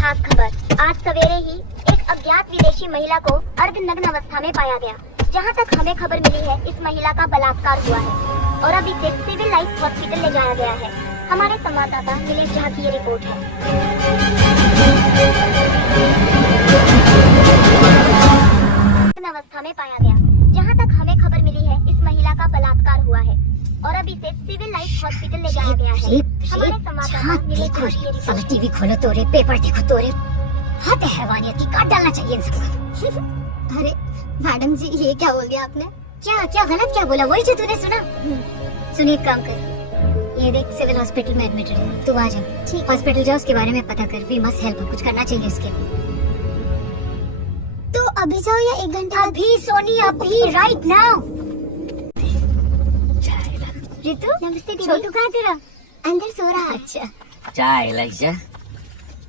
खास खबर। आज सवेरे ही एक अज्ञात विदेशी महिला को अर्धनग्न अवस्था में पाया गया। जहां तक हमें खबर मिली है, इस महिला का बलात्कार हुआ है और अभी इसे सिविल लाइफ हॉस्पिटल ले जाया गया है। हमारे संवाददाता नीलेश झा की ये रिपोर्ट है। अवस्था में पाया गया। जहां तक हमें खबर मिली है, इस महिला का बलात्कार हुआ है और अभी इसे सिविल लाइफ हॉस्पिटल ले जाया गया है। हमारे संवाददाता नीलेश झा की ये रिपोर्ट है। टीवी खोलो तो रे, पेपर देखो तो रे, हद है हैवानियत की, काट डालना चाहिए इन सबको। अरे मैडम जी, ये क्या बोल दिया आपने? क्या गलत क्या बोला? वही जो तूने सुना। सुनिए, एक काम कर, ये देख सिविल हॉस्पिटल में एडमिटेड है, तू आ जा। ठीक, हॉस्पिटल जा, उसके बारे में पता कर। वी मस्ट हेल्प, कुछ करना चाहिए उसके लिए। तो अभी जाओ या 1 घंटा? अभी सोनी, अभी, राइट नाउ। रितु, नमस्ते। छोटू कहाँ तेरा? अंदर सो रहा है। अच्छा, चाय लाइजा।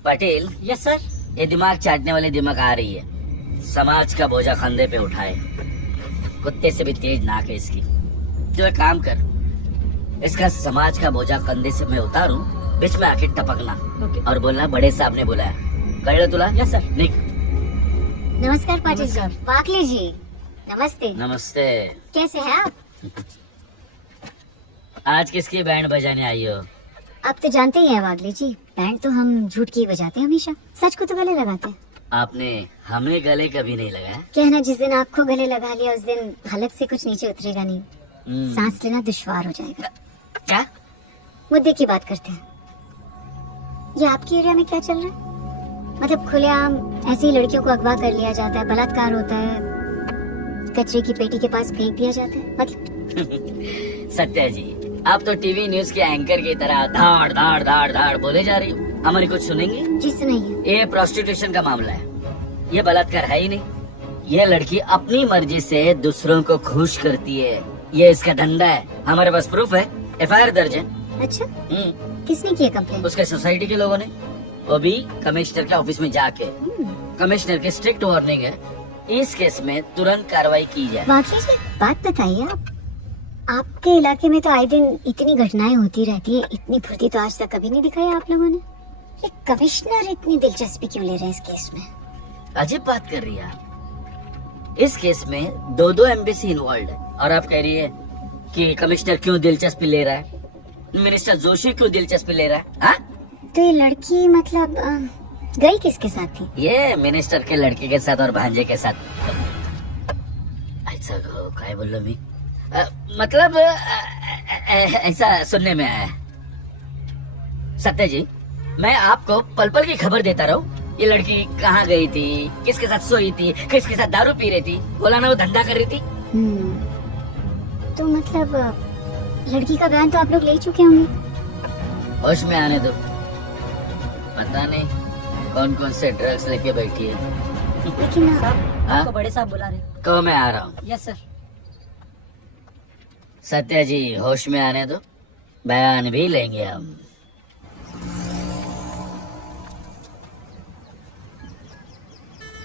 पटेल। Yes sir. ये दिमाग चाटने वाली दिमाग आ रही है। समाज का बोझा कंधे पे उठाए, कुत्ते से भी तेज नाक है इसकी। तो एक काम कर, इसका समाज का बोझा कंधे से मैं उतारूं, बीच में आके टपकना और बोलना बड़े साहब ने बुलाया। कर लो तुला? Yes sir. निक। नमस्कार पाटिल जी। वाकले जी, नमस्ते। नमस्ते। कैसे हैं आप? आज किसकी बैंड बजाने आई हो? आप तो जानते ही हैं वागले जी, बैंड तो हम झूठ की बजाते हैं हमेशा, सच को तो गले लगाते हैं। आपने हमें गले कभी नहीं लगाया। कहना जिस दिन आपको गले लगा लिया, उस दिन हलक से कुछ नीचे उतरेगा नहीं, सांस लेना दुश्वार हो जाएगा। क्या? मुद्दे की बात करते हैं। ये आपकी एरिया में क्या चल रहा है? मतलब खुलेआम ऐसी ही लड़कियों को अगवा कर लिया जाता है, बलात्कार होता है, कचरे की पेटी के पास फेंक दिया जाता है। मतलब सत्या जी, आप तो टीवी न्यूज के एंकर की तरह धाड़ धाड़ धाड़ धाड़ बोले जा रही हो। हमारी कुछ सुनेंगे? जी सुनाइए। ये प्रोस्टिट्यूशन का मामला है, ये बलात्कार है ही नहीं। ये लड़की अपनी मर्जी से दूसरों को खुश करती है, ये इसका धंधा है। हमारे पास प्रूफ है, FIR दर्ज है। अच्छा, किसने किया कंप्लेंट? उसके सोसाइटी के लोगों ने, वो भी कमिश्नर के ऑफिस में जाके। कमिश्नर की स्ट्रिक्ट वार्निंग है, इस केस में तुरंत कार्रवाई की जाए। वाकई जी, बात बताइए आप, आपके इलाके में तो आए दिन इतनी घटनाएं होती रहती है, इतनी फुर्ती तो आज तक कभी नहीं दिखाई आप लोगों ने। ये कमिश्नर इतनी दिलचस्पी क्यों ले रहे हैं इस केस में? अजीब बात कर रही है आप। इस केस में दो एम्बेसी इन्वॉल्व है और आप कह रही है कि कमिश्नर क्यों दिलचस्पी ले रहा है, मिनिस्टर जोशी क्यों दिलचस्पी ले रहा है? हाँ? तो ये लड़की मतलब गई किसके साथ थी? ये मिनिस्टर के लड़के के साथ और भांजे के साथ। ऐसा क्या बोल रहा मैं? मतलब ऐसा सुनने में आया। सत्य जी, मैं आपको पल पल की खबर देता रहूं। ये लड़की कहाँ गई थी, किसके साथ सोई थी, किसके साथ दारू पी रही थी, बोला ना वो धंधा कर रही थी। तो मतलब लड़की का बयान तो आप लोग ले चुके होंगे। होश में आने दो, पता नहीं कौन कौन से ड्रग्स लेके बैठी है। लेकिन आपको बड़े साहब बुला रहे। कहो मैं आ रहा हूँ। Yes sir. सत्या जी, होश में आने दो, बयान भी लेंगे हम।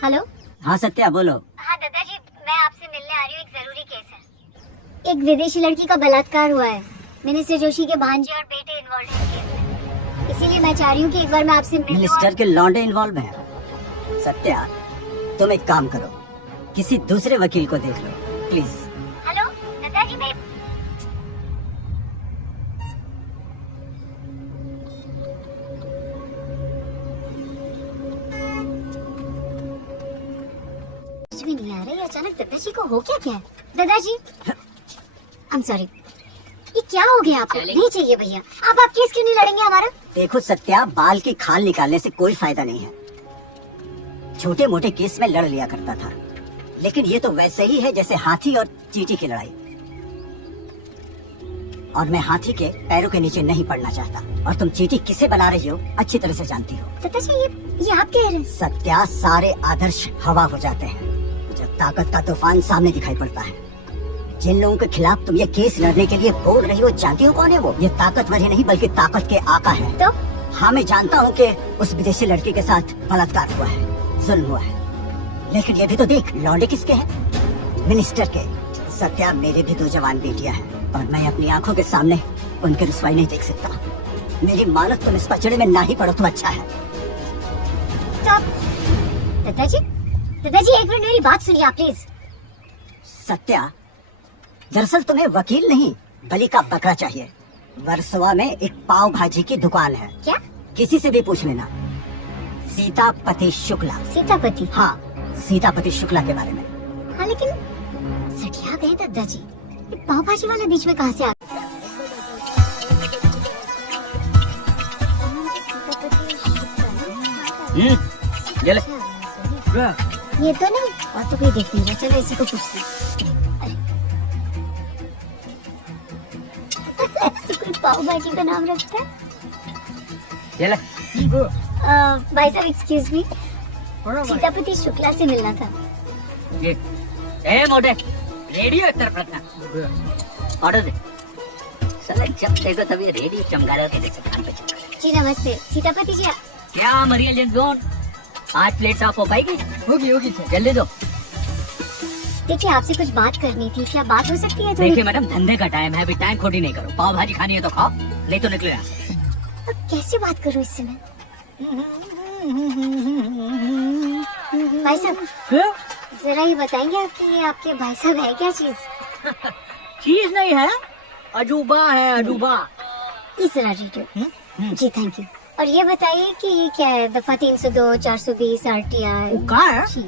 हेलो। हाँ सत्या बोलो। हाँ दादाजी, मैं आपसे मिलने आ रही हूँ, एक जरूरी केस है। एक विदेशी लड़की का बलात्कार हुआ है, मिनिस्टर जोशी के भांजे और बेटे इन्वॉल्व हैं केस में, इसीलिए मैं चाह रही हूँ कि एक बार मैं आपसे मिलूं। मिनिस्टर के लौंडे इन्वॉल्व हैं। सत्या, तुम एक काम करो, किसी दूसरे वकील को देख लो प्लीज। हेलो दादाजी, मैं भी नहीं आ रही। अचानक दादाजी को हो क्या है? दादाजी, आई एम सॉरी, ये क्या हो गया आपको? नहीं चाहिए भैया, आप केस क्यों नहीं लड़ेंगे हमारा? देखो सत्या, बाल की खाल निकालने से कोई फायदा नहीं है। छोटे मोटे केस में लड़ लिया करता था, लेकिन ये तो वैसे ही है जैसे हाथी और चींटी की लड़ाई। और मैं हाथी के पैरों के नीचे नहीं पड़ना चाहता, और तुम चींटी किसे बना रही हो अच्छी तरह से जानती हो। दादाजी, ये आप कह रहे हैं? सत्या, सारे आदर्श हवा हो जाते हैं जब ताकत का तूफान सामने दिखाई पड़ता है। जिन लोगों के खिलाफ तुम ये केस लड़ने के लिए बोल रही हो, जानती हो कौन है वो? ये ताकतवर ही नहीं बल्कि ताकत के आका है। तो हाँ, मैं जानता हूँ कि उस विदेशी लड़की के साथ बलात्कार हुआ है, जुल्म हुआ है, लेकिन ये भी तो देख, लौंडे किसके हैं? मिनिस्टर के। सत्या, मेरे भी 2 जवान बेटियां हैं और मैं अपनी आंखों के सामने उनकी रुसवाई नहीं देख सकता। मेरी मानत तुम इस पचड़े में ना ही पड़ो तो अच्छा है। आप दादाजी, दादाजी एक मिनट मेरी बात सुनिए आप प्लीज। सत्या, दरअसल तुम्हें वकील नहीं बलि का बकरा चाहिए। वर्सोवा में एक पाव भाजी की दुकान है, क्या? किसी से भी पूछ लेना। सीतापति शुक्ला। सीतापति? हाँ, सीतापति शुक्ला के बारे में। हाँ लेकिन सठिया गए दादाजी, ये पाव भाजी वाला बीच में कहाँ से आ ये ले। ये तो नहीं, और तो कोई देख नहीं रहा। चलो इसी को पूछते हैं। ऐसे कोई पाव भाजी का नाम रखता है? ये ले। भाई साहब एक्सक्यूज मी, सीतापति शुक्ला से मिलना था। ये ए मोटे, रेडियो एक तरफ रखना। ऑर्डर दे। साला जब देखो तभी रेडियो चमका रहा है, जैसे कान पे चमका रहा है। जी नमस्ते सीतापति जी। क्या मरियल जेंटलमैन, आज प्लेट साफ हो पाएगी? होगी सर, जल्दी दो। देखिए आपसे कुछ बात करनी थी, क्या बात हो सकती है? देखिए मैडम, धंधे का टाइम है, अभी टाइम खोटी नहीं करो। पाव भाजी खानी है तो खाओ, नहीं तो निकलो यहाँ से। अब कैसे बात करूँ इस समय? भाई साहब जरा ये बताएंगे आपकी ये आपके भाई साहब है क्या चीज? चीज नहीं है, अजूबा है, अजूबा। इस रेडियो। Ji thank you. और ये बताइए कि ये क्या है? दफा 302, 420 RTI। कहा है जी।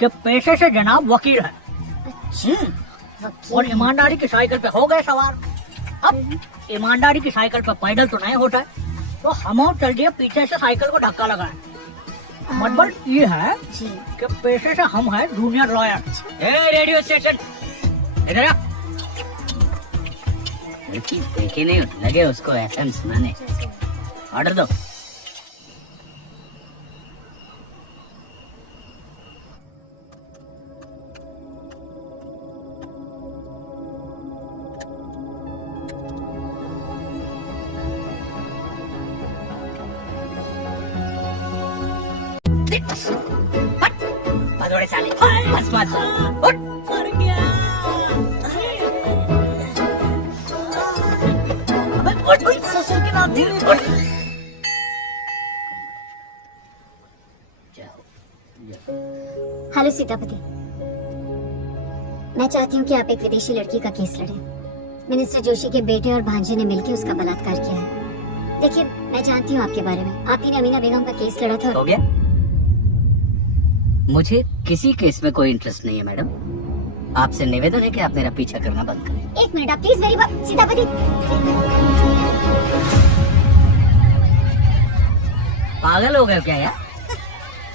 कि पैसे से जनाब वकील है। अच्छा, वकील और है। ईमानदारी की साइकिल पे हो गए सवार। अब ईमानदारी की साइकिल पे पैदल तो नहीं होता है, तो हम और चल दिए पीछे से साइकिल को धक्का लगाए। मतलब ये है जी। कि पैसे से हम है जूनियर लॉयर। रेडियो स्टेशन इधर आ। लड़की देखे नहीं लगे उसको FM सुनाने। ऑर्डर दो। बदोड़े साले, बस बस, उठ। अबे उठ, ससुर के नाम धीरे उठ। हेलो सीतापति, मैं चाहती हूँ कि आप एक विदेशी लड़की का केस लड़ें। मिनिस्टर जोशी के बेटे और भांजे ने मिलकर उसका बलात्कार किया है। देखिए मैं जानती हूँ आपके बारे में, आप ही ने अमीना बेगम का केस लड़ा था। हो गया? मुझे किसी केस में कोई इंटरेस्ट नहीं है मैडम। आपसे निवेदन है कि आप मेरा पीछा करना बंद करें। एक मिनट आप प्लीज मेरी बात। सीतापति पागल हो गए क्या यार?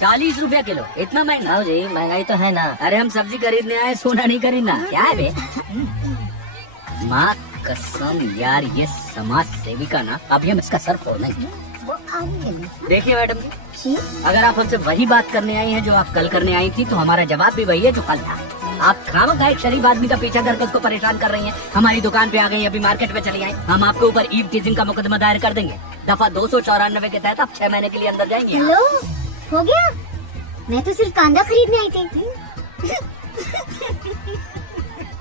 40 रुपया किलो, इतना महंगा? हो जी, महंगाई तो है ना। अरे हम सब्जी खरीदने आए, सोना नहीं खरीदना। क्या है बे? माँ कसम यार, ये समाज सेविका ना, अब हम इसका सर फोड़ना ही। वो आगे है। देखिए मैडम जी अगर आप हमसे वही बात करने आई हैं जो आप कल करने आई थी, तो हमारा जवाब भी वही है जो कल था। आप खामखा एक शरीफ आदमी का पीछा करके उसको परेशान कर रही हैं। हमारी दुकान पे आ गई, अभी मार्केट में चली आई। हम आपके ऊपर ईव टीजिंग का मुकदमा दायर कर देंगे। दफा 294 के तहत आप 6 महीने के लिए अंदर जाएंगे। हेलो, हो गया? मैं तो सिर्फ कांदा खरीदने आई थी।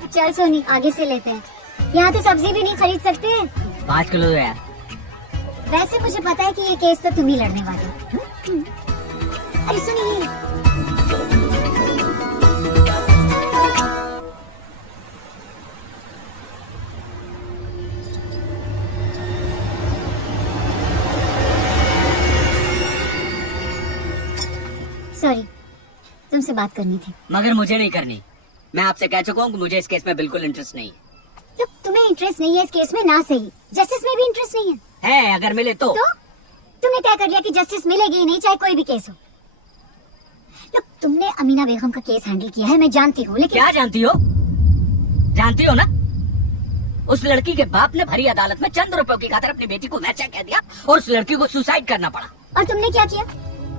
चल सोनी आगे से लेते हैं, यहाँ तो सब्जी भी नहीं खरीद सकते। 5 किलो दो यार। वैसे मुझे पता है कि ये केस तो तुम ही लड़ने वाले हो। अरे सुनिए, सॉरी तुमसे बात करनी थी। मगर मुझे नहीं करनी। मैं आपसे कह चुका हूँ कि मुझे इस केस में बिल्कुल इंटरेस्ट नहीं है। तो तुम्हें इंटरेस्ट नहीं है इस केस में, ना सही जस्टिस में भी इंटरेस्ट नहीं है। अगर मिले तो तुमने तय कर लिया कि जस्टिस मिलेगी ही नहीं, चाहे कोई भी केस हो। लोग तुमने अमीना बेगम का केस हैंडल किया है, मैं जानती हूँ, लेकिन क्या जानती हो? जानती हो ना, उस लड़की के बाप ने भरी अदालत में चंद रुपयों की खातिर अपनी बेटी को वैसा कह दिया और उस लड़की को सुसाइड करना पड़ा। और तुमने क्या किया?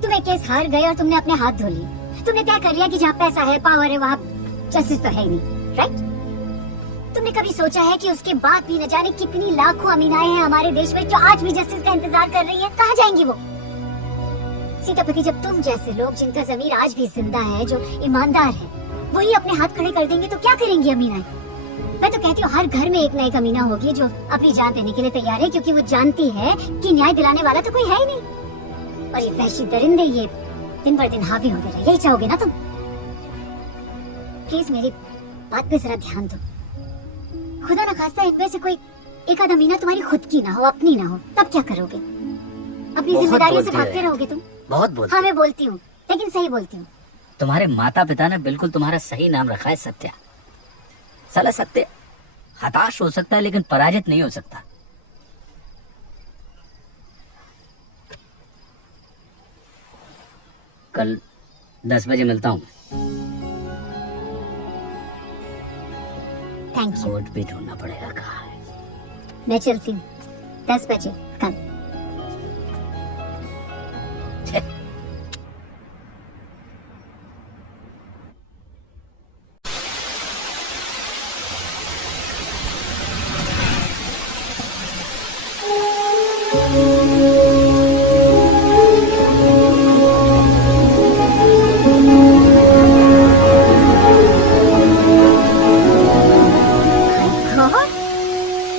तुम एक केस हार गए और तुमने अपने हाथ धो लिए। तुमने तय कर लिया कि जहाँ पैसा है, पावर है, वहाँ जस्टिस तो है ही नहीं, राइट? तुमने कभी सोचा है कि उसके बाद भी न जाने कितनी लाखों अमीनाएं हैं हमारे देश में जो आज भी जस्टिस का इंतजार कर रही हैं? कहाँ जाएंगी वो? सीतापति, जब तुम जैसे लोग जिनका ज़मीर आज भी जिंदा है, जो ईमानदार है, वही अपने हाथ खड़े कर देंगे तो क्या करेंगी अमीनाएं? मैं तो कहती हूँ हर घर में एक न एक अमीना होगी जो अपनी जान देने के लिए तैयार है, क्योंकि वो जानती है कि न्याय दिलाने वाला तो कोई है ही नहीं। और ये वहशी दरिंदे, ये दिन पर दिन हावी होते रहे, यही चाहोगे ना तुम? प्लीज मेरी बात पे जरा ध्यान दो। खुदा न खास्ता इनमें से कोई एक आधा महीना तुम्हारी खुद की ना हो, अपनी ना हो, तब क्या करोगे? अपनी बहुत जिम्मेदारियों से बोलती भागते है। रहोगे तुम? बहुत बोलती हाँ मैं बोलती हूँ, लेकिन सही बोलती हूँ। तुम्हारे माता पिता ने बिल्कुल तुम्हारा सही नाम रखा है, सत्या। साला सत्य हताश हो सकता है लेकिन पराजित नहीं हो सकता। कल 10 बजे मिलता हूँ। Thank you. कोट भी ढूंढना पड़ेगा कहाँ है। मैं चलती हूँ 10 बजे कल।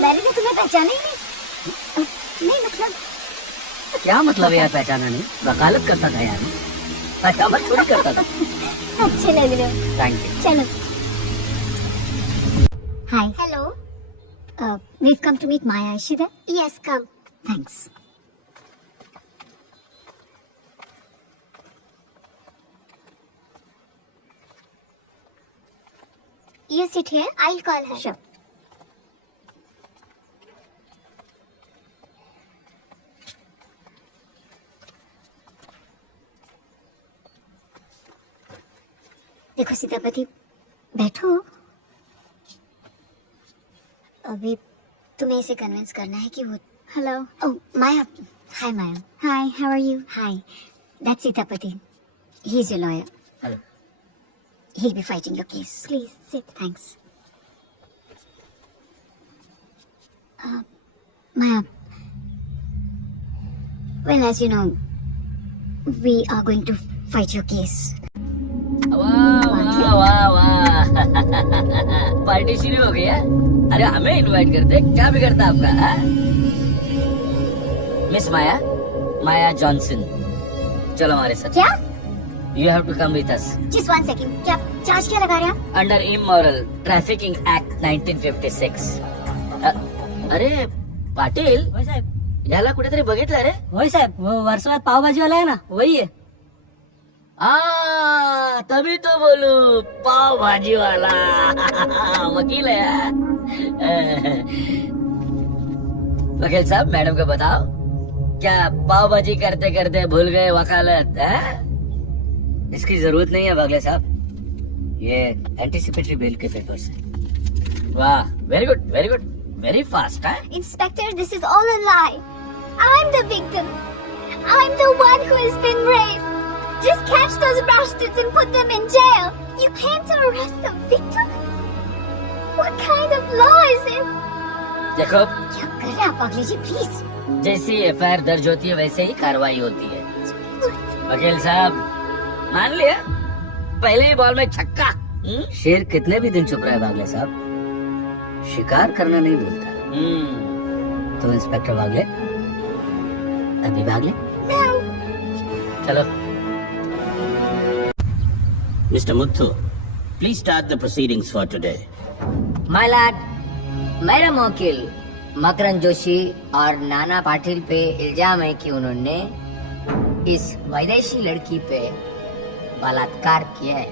मैंने तो तुम्हें पहचाना ही नहीं। नहीं मतलब क्या मतलब यार पहचाना नहीं? वकालत करता था यार, पहचान थोड़ी करता था। अच्छे लग रहे हो। Thank you. चलो। Hi. Hello. we've come to meet Maya. Is she there? Yes come. Thanks. You sit here. I'll call her. Sure. देखो सीतापति, बैठो। अभी तुम्हें इसे कन्विंस करना है कि वो hello oh Maya hi Maya hi how are you hi that's Sitapati he is your lawyer hello. he'll be fighting your case please sit thanks Maya well as you know we are going to fight your case वाह वाह वाह वाह party शुरू हो गई है। अरे हमें इनवाइट करते, क्या बिगड़ता आपका? हाँ? मिस माया, माया जॉनसन, चलो हमारे साथ। क्या you have to come with us just one second क्या चार्ज क्या लगा रहे हैं आप अंडर इमोरल ट्रैफिकिंग एक्ट 1956। अरे पाटील, होय साहेब, याला कुठेतरी बघितलं रे? होय साहेब, वो वर्षात पावभाजीवाला आहे ना, वही है. तभी तो बोलू पाव भाजी वाला वकील है यार। वकील साहब, मैडम को बताओ, क्या पाव भाजी करते करते भूल गए वकालत? इसकी जरूरत नहीं है बगले साहब, ये एंटीसिपेटरी बेल के पेपर्स हैं। वाह, very good very good, very fast है। Inspector, this is all a lie. I'm the victim. I'm the one who has been raped. Just catch those bastards and put them in jail. You came to arrest the victim? What kind of law is it? देखो, क्या कर रहे हैं आप अगले जी please? जैसी FIR दर्ज होती है वैसे ही कार्रवाई होती है। वकील साहब, मान लिया, पहले ही बॉल में छक्का। शेर कितने भी दिन चुप रहे बागले साहब, शिकार करना नहीं भूलता। तो इंस्पेक्टर बागले, अभी बागले? चलो। Mr. Muthu, please start the proceedings for today. My lord, मेरा वकील मकरंद जोशी और नाना पाटिल पे इल्जाम है कि उन्होंने इस विदेशी लड़की पे बलात्कार किया है।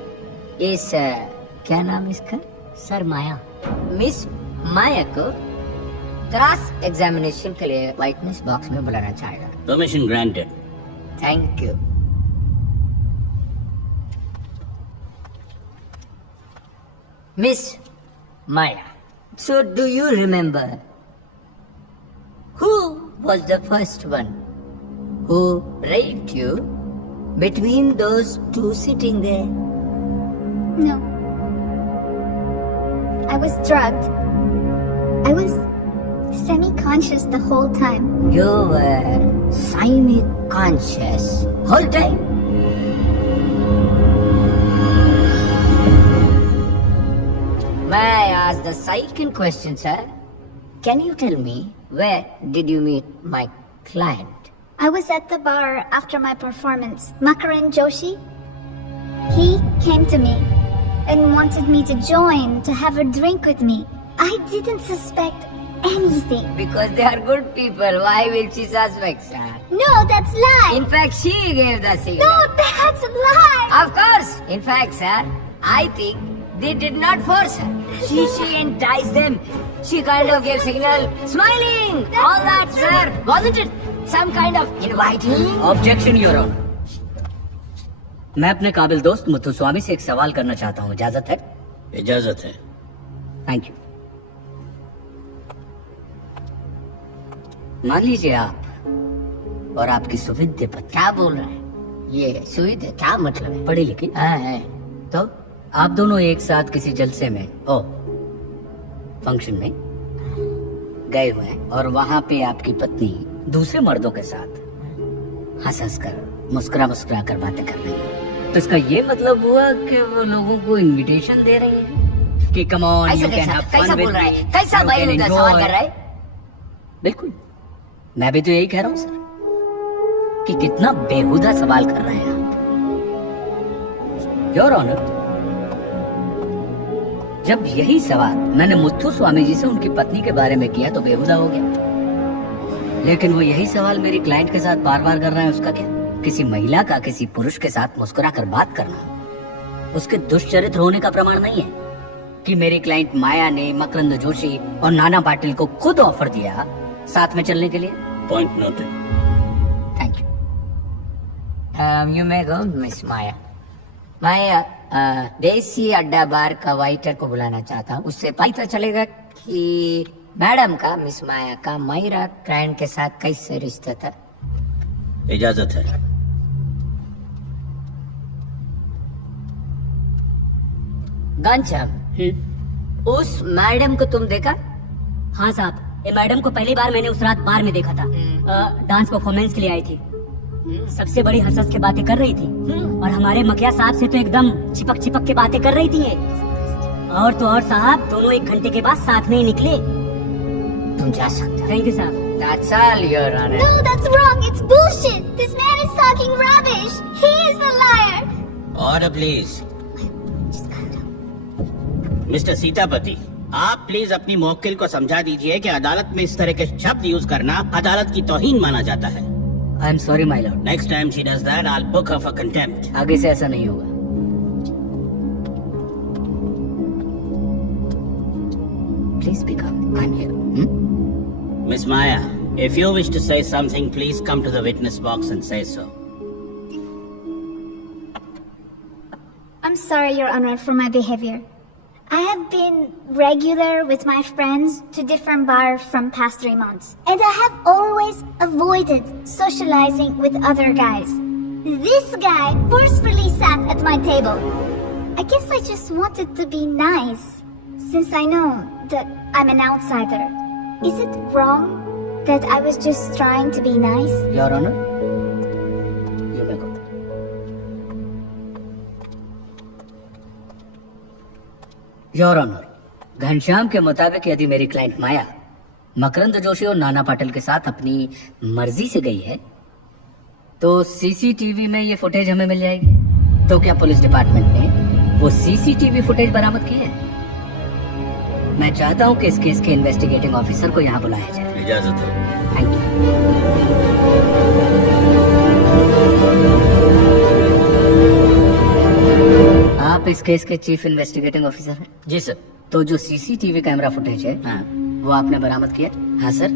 इस क्या नाम इसका? सर माया। मिस माया को क्रॉस एग्जामिनेशन के लिए विटनेस बॉक्स में बुलाना चाहेगा। Permission granted. Thank you. Miss Maya, so do you remember who was the first one who raped you between those two sitting there? No. I was drugged. I was semi-conscious the whole time. You were semi-conscious whole time? May I ask the second question, sir? Can you tell me where did you meet my client I was at the bar after my performance. Makaran Joshi, he came to me and wanted me to join, to have a drink with me. I didn't suspect anything. Because they are good people. Why will she suspect, sir? No, that's lie. In fact, she gave the signal. No, that's a lie. Of course. In fact, sir, I think they did not force her. She enticed them. She kind of gave signal, smiling, all that, sir. Wasn't it some kind of inviting? Objection your honour. मैं अपने काबिल दोस्त मुथु स्वामी से एक सवाल करना चाहता हूँ, इजाजत है? इजाजत है। Thank you. मान लीजिए आप और आपकी सुविद्य पत्नी, क्या बोल रहा है ये? सुविध है? क्या मतलब है? पढ़ी लिखी, हाँ है। तो आप दोनों एक साथ किसी जलसे में फंक्शन में गए हुए हैं और वहां पे आपकी पत्नी दूसरे मर्दों के साथ हंस हंस कर मुस्कुरा मुस्कुरा कर बातें कर रही है, तो इसका ये मतलब हुआ कि वो लोगों को इनविटेशन दे रही है कि come on you can have fun कैसा विद बोल रहा है? मी, कैसा भाई का सवाल कर रहा है? बिल्कुल, मैं भी तो यही कह रहा हूँ सर कि कितना बेहुदा सवाल कर रहे हैं आप। योर ऑनर, जब यही सवाल मैंने मुथु स्वामी जी से उनकी पत्नी के बारे में किया तो बेहुदा हो गया, लेकिन वो यही सवाल मेरी क्लाइंट के साथ बार बार कर रहे हैं, उसका क्या? किसी महिला का किसी पुरुष के साथ मुस्कुरा कर बात करना उसके दुष्चरित्र होने का प्रमाण नहीं है कि मेरी क्लाइंट माया ने मकरंद जोशी और नाना पाटिल को खुद ऑफर दिया साथ में चलने के लिए। Point noted. Thank you. You may go miss Maya. मैं देसी अड्डा बार का वाइटर को बुलाना चाहता हूँ। उससे पता चलेगा कि मैडम का, मिस माया का, मेरा क्लाइंट के साथ कैसे रिश्ता था। इजाजत है। घनश्याम, उस मैडम को तुम देखा? हाँ साहब, ये मैडम को पहली बार मैंने उस रात बार में देखा था। डांस परफॉर्मेंस के लिए आई थी। सबसे बड़ी हंस हंस के बातें कर रही थी और हमारे मकिया साहब से तो एकदम चिपक चिपक के बातें कर रही थी ये। और तो और साहब, दोनों 1 घंटे के बाद साथ में ही निकले। तुम जा सकते हो। थैंक यू साहब। That's all, Your Honor. No, that's wrong. It's bullshit. This man is talking rubbish. He is the liar. Order please. Mister Sitapati, आप प्लीज अपनी मौकिल को समझा दीजिए कि अदालत में इस तरह के शब्द यूज करना अदालत की तौहीन माना जाता है। आई am sorry my Lord. Next time she does that, I will book her for contempt. आगे से ऐसा नहीं होगा। Please speak up, I am here. Miss Maya, if you wish to say something, please come to the witness box and say so. I'm sorry, Your Honor, for my behavior. I have been regular with my friends to different bars from past 3 months. And I have always avoided socializing with other guys. This guy forcefully sat at my table. I guess I just wanted to be nice, since I know that I'm an outsider. Is it wrong that I was just trying to be nice? Your honour, you may go. Your honour, Ghanshyam के मुताबिक यदि मेरी client माया मकरंद जोशी और नाना पाटिल के साथ अपनी मर्जी से गई है तो सीसीटीवी में ये फुटेज हमें मिल जाएगी। तो क्या पुलिस डिपार्टमेंट ने वो सीसीटीवी फुटेज बरामद की है? मैं चाहता हूं कि इस केस के इन्वेस्टिगेटिंग ऑफिसर को यहाँ बुलाया जाए। इजाजत है। Thank you. आप इस केस के चीफ इन्वेस्टिगेटिंग ऑफिसर हैं? जी सर। तो जो सीसीटीवी कैमरा फुटेज है, हाँ। वो आपने बरामद किया? हाँ सर,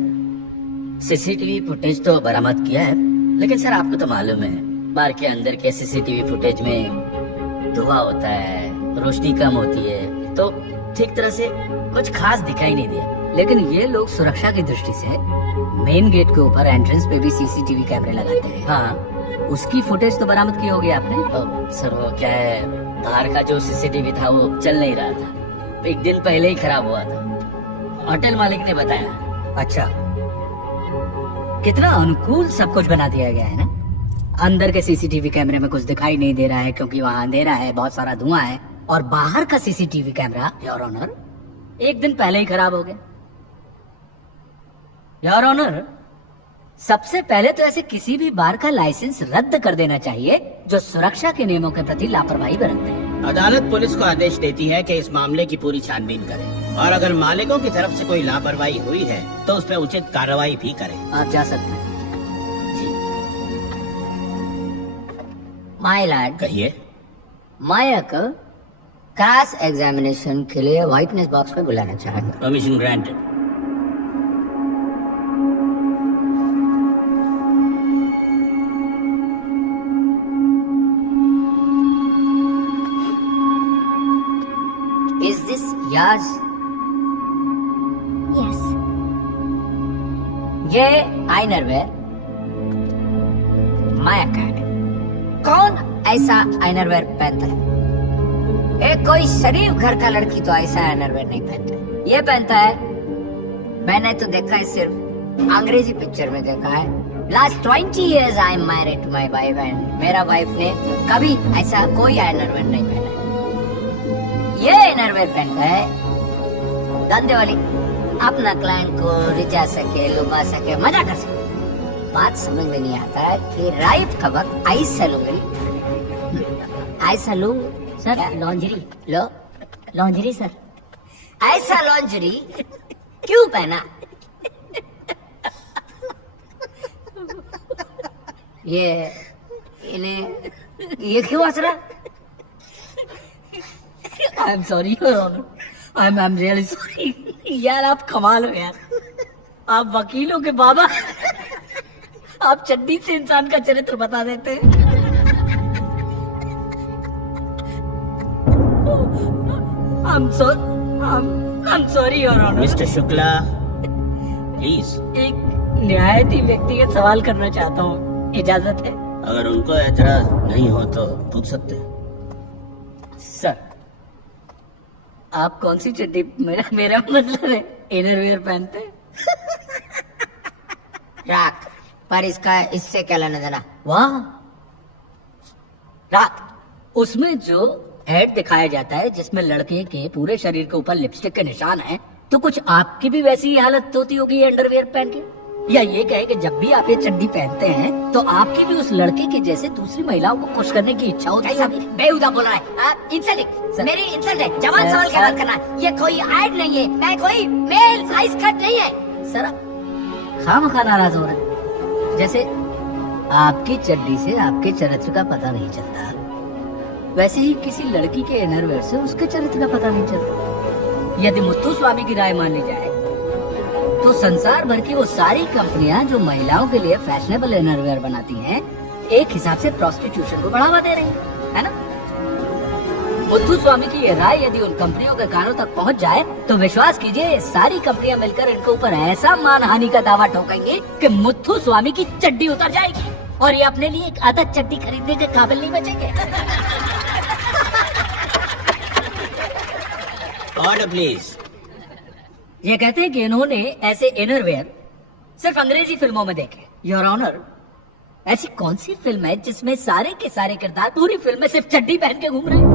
सीसीटीवी फुटेज तो बरामद किया है, लेकिन सर आपको तो मालूम है बार के अंदर के सीसीटीवी फुटेज में धुआं होता है, रोशनी कम होती है, तो ठीक तरह से कुछ खास दिखाई नहीं दिया। लेकिन ये लोग सुरक्षा की दृष्टि से मेन गेट के ऊपर एंट्रेंस पे भी सीसीटीवी कैमरे लगाते हैं। हाँ, उसकी फुटेज तो बरामद की होगी आपने? सर वो क्या है, बाहर का जो सीसीटीवी था वो चल नहीं रहा था, 1 दिन पहले ही खराब हुआ था, होटल मालिक ने बताया। अच्छा, कितना अनुकूल सब कुछ बना दिया गया है ना। अंदर के सीसीटीवी कैमरे में कुछ दिखाई नहीं दे रहा है क्योंकि वहाँ अंधेरा है, बहुत सारा धुआं है, और बाहर का सीसीटीवी कैमरा योर ऑनर 1 दिन पहले ही खराब हो गया। योर ऑनर, सबसे पहले तो ऐसे किसी भी बार का लाइसेंस रद्द कर देना चाहिए जो सुरक्षा के नियमों के प्रति लापरवाही बरतते हैं। अदालत पुलिस को आदेश देती है कि इस मामले की पूरी छानबीन करे और अगर मालिकों की तरफ से कोई लापरवाही हुई है तो उस पर उचित कार्रवाई भी करे। आप जा सकते हैं। माय लैड, कहिए। माया को क्रॉस एग्जामिनेशन के लिए वाइटनेस बॉक्स में बुलाना चाहेंगे। Permission granted. Is this yours? Yes. ये आइनरवेयर माया का है। कौन ऐसा आइनरवेयर पहनता है? एक कोई शरीफ घर का लड़की तो ऐसा आइनरवेयर नहीं पहनता। ये पहनता है, मैंने तो देखा है, सिर्फ अंग्रेजी पिक्चर में देखा है। Last 20 years I am married to my wife and मेरा वाइफ ने कभी ऐसा कोई आइनरवेयर नहीं पहना है। ये इनरवेयर पहनता है धंधे वाली, अपना क्लाइंट को रिझा सके, लुभा सके, मजा कर सके। बात समझ में नहीं आता है कि रात का वक्त ऐसा लूंगी सर लॉन्जरी, लो लॉन्जरी सर। ऐसा लॉन्जरी क्यों पहना? ये क्यों हंस रहा? I am sorry your honour, I am really sorry. यार आप कमाल हो यार, आप वकीलों के बाबा, आप चड्डी से इंसान का चरित्र बता देते हैं। I'm sorry your honour. Mister Shukla, please. एक न्यायाधीश व्यक्तिगत सवाल करना चाहता हूँ, इजाजत है? अगर उनको एतराज नहीं हो तो पूछ सकते हैं। सर आप कौन सी चड्डी, मेरा मतलब है इनरवियर पहनते हैं? राख, पर इससे क्या लेना देना? वाह रात, उसमें जो एड दिखाया जाता है जिसमें लड़के के पूरे शरीर के ऊपर लिपस्टिक के निशान हैं, तो कुछ आपकी भी वैसी ही हालत होती होगी अंडरवियर पहन के? या ये कहे कि जब भी आप ये चड्डी पहनते हैं तो आपकी भी उस लड़के के जैसे दूसरी महिलाओं को खुश करने की इच्छा होती है? बेहुदा बोल रहा है आप। इंसल्ट, मेरी इंसल्ट है। जवान सवाल क्या बात करना? ये कोई ऐड नहीं है, मैं कोई मेल साइज कट नहीं है। सर खामखा नाराज हो रहे हैं, जैसे आपकी चड्डी से आपके चरित्र का पता नहीं चलता, वैसे ही किसी लड़की के इनरवेयर से उसके चरित्र का पता नहीं चलता। यदि मुत्तु स्वामी की राय मान ली जाए तो संसार भर की वो सारी कंपनियां जो महिलाओं के लिए फैशनेबल इनरवेयर बनाती हैं, एक हिसाब से प्रोस्टिट्यूशन को बढ़ावा दे रही है ना? मुत्तु स्वामी की ये राय यदि उन कंपनियों के कानों तक पहुंच जाए तो विश्वास कीजिए सारी कंपनियां मिलकर इनके ऊपर ऐसा मानहानि का दावा ठोकेंगी कि मुत्तु स्वामी की चड्डी उतर जाएगी और ये अपने लिए एक आधा चड्डी खरीदने के काबिल नहीं बचेंगे। Order please. ये कहते हैं कि इन्होंने ऐसे इनरवेयर सिर्फ अंग्रेजी फिल्मों में देखे। योर ऑनर, ऐसी कौन सी फिल्म है जिसमें सारे के सारे किरदार पूरी फिल्म में सिर्फ चड्डी पहन के घूम रहे हैं?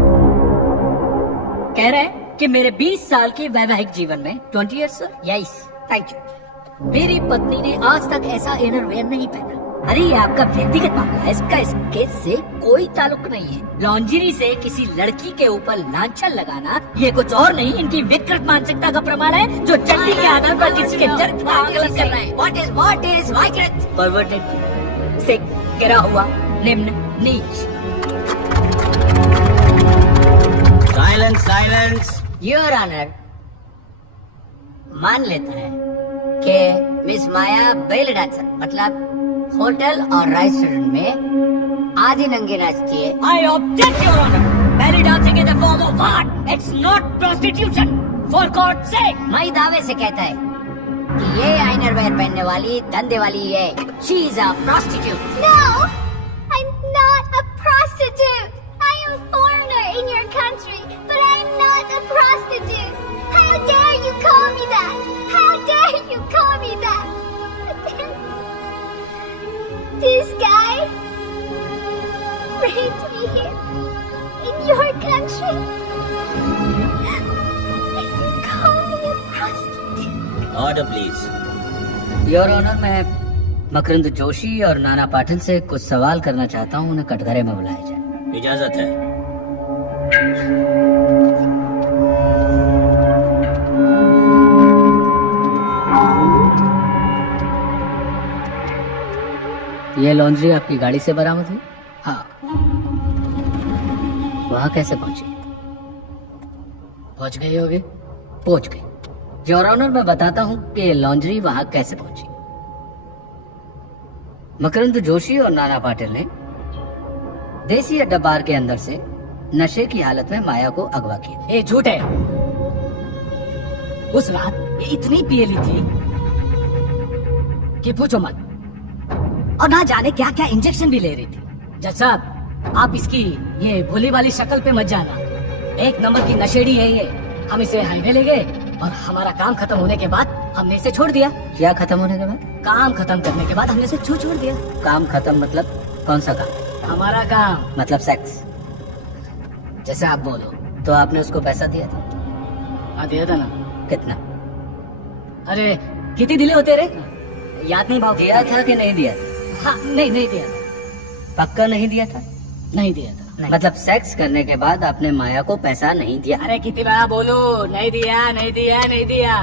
कह रहे हैं कि मेरे 20 साल के वैवाहिक जीवन में 20 years sir, yes thank you, मेरी पत्नी ने आज तक ऐसा इनरवेयर नहीं पहना। अरे ये आपका व्यक्तिगत मामला है, इसका इस केस से कोई ताल्लुक नहीं है। लॉन्जरी से किसी लड़की के ऊपर लांछन लगाना ये कुछ और नहीं, इनकी विकृत मानसिकता का प्रमाण है जो चड्डी के आधार पर किसी के चरित्र का आकलन कर रहे हैं। What is विकृत? परवर्टेड से गिरा हुआ, निम्न, नीच। साइलेंस। योर ऑनर, मान लेता है कि मिस माया बेली डांसर, मतलब होटल और रेस्टोरेंट में आधी नंगी नाचती है। I object, Your Honor. Belly dancing is a form of art. It's not prostitution. For God's sake. मैं दावे से कहता है कि ये आइनरवेयर पहनने वाली धंधे वाली है। She is a prostitute. No, I'm not a prostitute. I am a foreigner in your country, but I am not a prostitute. How dare you call me that? How dare you call me that? This guy raped me here in your country. And you call me a prostitute. Order please. Your honour, मैं मकरंद जोशी और नाना पाटिल से कुछ सवाल करना चाहता हूँ, उन्हें कटघरे में बुलाया जाए। इजाजत है। ये लॉन्ड्री आपकी गाड़ी से बरामद हुई? हाँ, वहाँ कैसे पहुंची? पहुंच गई होगी। पहुंच गई। योर ऑनर, मैं बताता हूँ कि ये लॉन्ड्री वहाँ कैसे पहुंची। मकरंद जोशी और नाना पाटिल ने देसी अड्डा बार के अंदर से नशे की हालत में माया को अगवा किया। ये झूठ है। उस रात ये इतनी पियली थी कि पूछो मत, और ना जाने क्या क्या इंजेक्शन भी ले रही थी। जज साहब, आप इसकी ये भोली वाली शक्ल पे मत जाना। एक नंबर की नशेड़ी है ये। हम इसे हाईवे ले गए और हमारा काम खत्म होने के बाद हमने इसे छोड़ दिया। क्या खत्म होने के बाद? काम खत्म करने के बाद हमने इसे छोड़ दिया। काम खत्म मतलब कौन सा काम? हमारा काम, मतलब सेक्स। जैसे आप बोलो। तो आपने उसको पैसा दिया था? हाँ, दिया था ना। कितना? अरे कितनी दिले होते रे, याद नहीं भाव। दिया था कि नहीं दिया था? हाँ, नहीं दिया था। पक्का नहीं दिया था? नहीं दिया था। नहीं। मतलब सेक्स करने के बाद आपने माया को पैसा नहीं दिया? अरे कितनी बार बोलो, नहीं दिया, नहीं दिया, नहीं दिया।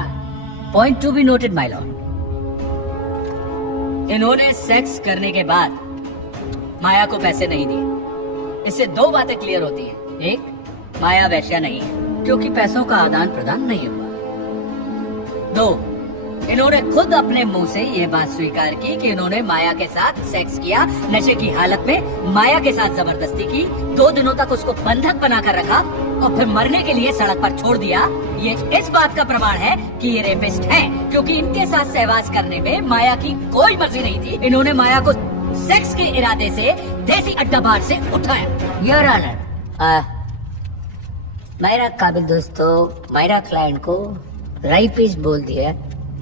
Point to be noted my Lord. इन्होंने सेक्स करने के बाद माया को पैसे नहीं दिए। इससे दो बातें क्लियर होती हैं। एक, माया वैश्या नहीं है क्योंकि पैसों का आदान प्रदान नहीं हुआ। दो, इन्होंने खुद अपने मुंह से ये बात स्वीकार की कि इन्होंने माया के साथ सेक्स किया, नशे की हालत में माया के साथ जबरदस्ती की, 2 दिनों तक उसको बंधक बनाकर रखा और फिर मरने के लिए सड़क पर छोड़ दिया। ये इस बात का प्रमाण है कि ये रेपिस्ट हैं, क्योंकि इनके साथ सहवास करने में माया की कोई मर्जी नहीं थी। इन्होंने माया को सेक्स के इरादे से देसी अड्डा बार से उठाया। योर ऑनर, मेरा काबिल दोस्तों मेरा क्लाइंट को राइपिस्ट बोल दिया,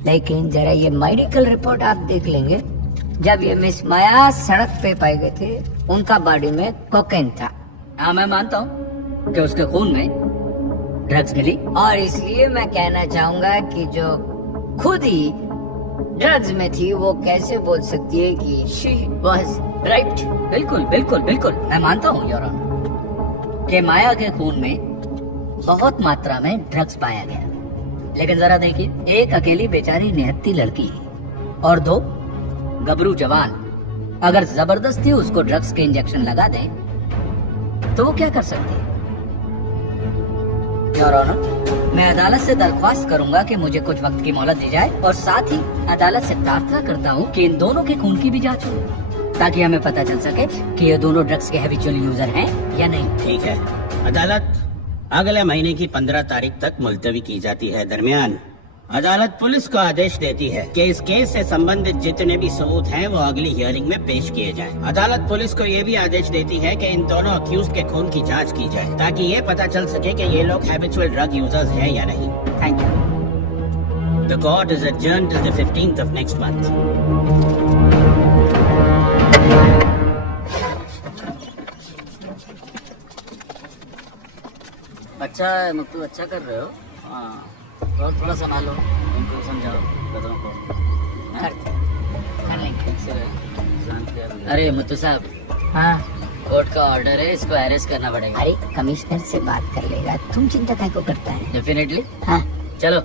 लेकिन जरा ये मेडिकल रिपोर्ट आप देख लेंगे। जब ये मिस माया सड़क पे पाए गए थे, उनका बॉडी में कोकेन था। हाँ, मैं मानता हूँ कि उसके खून में ड्रग्स मिली, और इसलिए मैं कहना चाहूंगा कि जो खुद ही ड्रग्स में थी वो कैसे बोल सकती है कि शी वाज राइट। बिल्कुल बिल्कुल बिल्कुल, मैं मानता हूँ योर ऑनर कि माया के खून में बहुत मात्रा में ड्रग्स पाया गया। लेकिन जरा देखिए, एक अकेली बेचारी निहत्ती लड़की और 2 गबरू जवान अगर जबरदस्ती उसको ड्रग्स के इंजेक्शन लगा दें तो वो क्या कर सकती है? योर ऑनर, मैं अदालत से दरख्वास्त करूंगा कि मुझे कुछ वक्त की मोहलत दी जाए और साथ ही अदालत से प्रार्थना करता हूँ कि इन दोनों के खून की भी जांच हो, ताकि हमें पता चल सके कि ये दोनों ड्रग्स के हैबिचुअल यूजर हैं या नहीं। ठीक है, अदालत अगले महीने की 15 तारीख तक मुलतवी की जाती है। दरमियान अदालत पुलिस को आदेश देती है कि इस केस से संबंधित जितने भी सबूत हैं वो अगली हियरिंग में पेश किए जाएं। अदालत पुलिस को ये भी आदेश देती है कि इन दोनों अक्यूज के खून की जांच की जाए, ताकि ये पता चल सके कि ये लोग हैबिचुअल ड्रग यूजर्स हैं या नहीं। Thank you. The court is adjourned till the 15th of next month. अच्छा है मुक्तू, अच्छा कर रहे हो। हाँ, और थोड़ा संभालो, उनको समझाओ, गधों को। हाँ? कर लेंगे। ठीक से रहे, शांत रहो। अरे मुत्तू साहब, हाँ, कोर्ट का ऑर्डर है, इसको अरेस्ट करना पड़ेगा। अरे कमिश्नर से बात कर लेगा, तुम चिंता काय को करता है। डेफिनेटली। हाँ, चलो।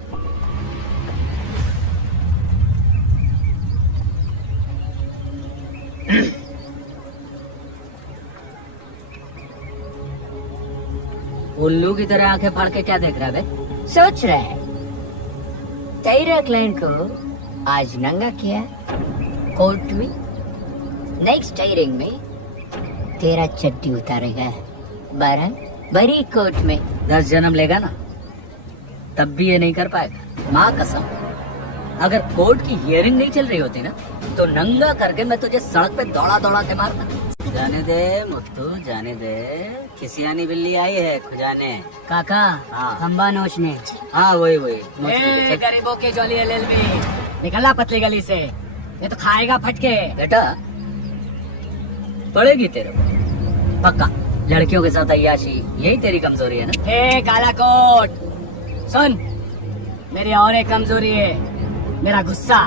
उल्लू की तरह आंखें फाड़ के क्या देख रहा है बे? सोच रहा है तेरा क्लाइंट को आज नंगा किया कोर्ट में, नेक्स्ट हियरिंग में तेरा चड्डी उतारेगा बड़ी कोर्ट में। 10 जन्म लेगा ना, तब भी ये नहीं कर पाएगा। माँ कसम, अगर कोर्ट की हियरिंग नहीं चल रही होती ना तो नंगा करके मैं तुझे सड़क पे दौड़ा दौड़ा के मारता। जाने दे मुत्तू, जाने दे, खिसियानी बिल्ली आई है खुजाने। काका, हाँ। खम्बा नोचने। हाँ वही ए, गरीबों के जोली LLB, निकलना पतली गली से, ये तो खाएगा फटके। बेटा, पड़ेगी तेरे को पक्का। लड़कियों के साथ अय्याशी, यही तेरी कमजोरी है ना? ए काला कोट, सुन, मेरी और एक कमजोरी है, मेरा गुस्सा,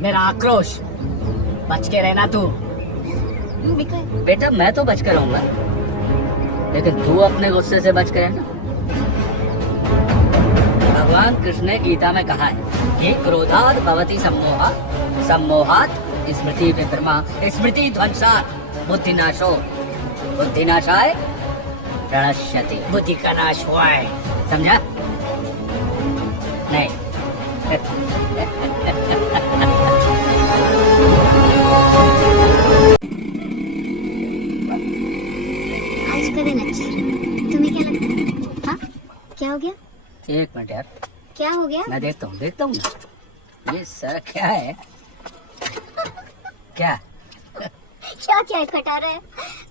मेरा आक्रोश। बच के रहना तू। बिकॉज बेटा मैं तो बच कर रहूंगा, लेकिन तू अपने गुस्से से बच कर रहना। भगवान कृष्ण ने गीता में कहा है कि क्रोधात् भवति सम्मोहा, सम्मोहात् स्मृति विभ्रमा, स्मृति ध्वंसात् बुद्धिनाशो, बुद्धिनाशाय प्रणश्यति। बुद्धि का नाश हुआ है, समझा? नहीं। आज का दिन अच्छा है, तुम्हें क्या लगता है? हाँ, क्या हो गया? एक मिनट यार, क्या हो गया? मैं देखता हूँ ना। ये सर क्या है? क्या? क्या क्या खटा रहा है?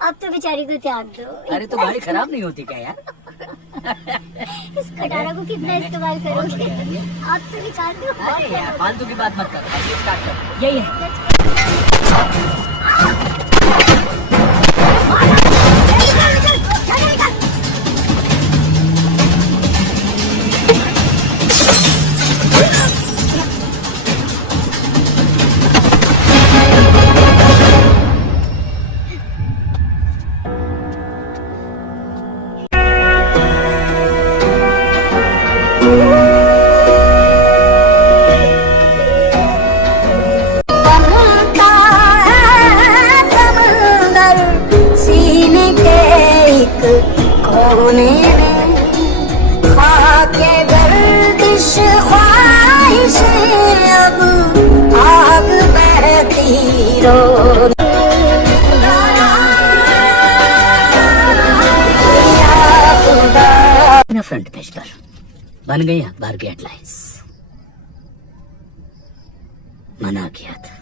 अब तो बेचारी को त्याग दो। अरे तो गाड़ी खराब नहीं होती क्या यार? इस खटारा को कितना इस्तेमाल करोगे? आप तो विचार दो। अरे यार फालतू की बात मत कर, स्टार्ट कर। यही है। सीने के एक कोने में खाके गर्दिश ख्वाहिशें अब आग बहती रो। अपना फ्रंट पेज पर बन गई अखबार की हेडलाइंस। मना किया था,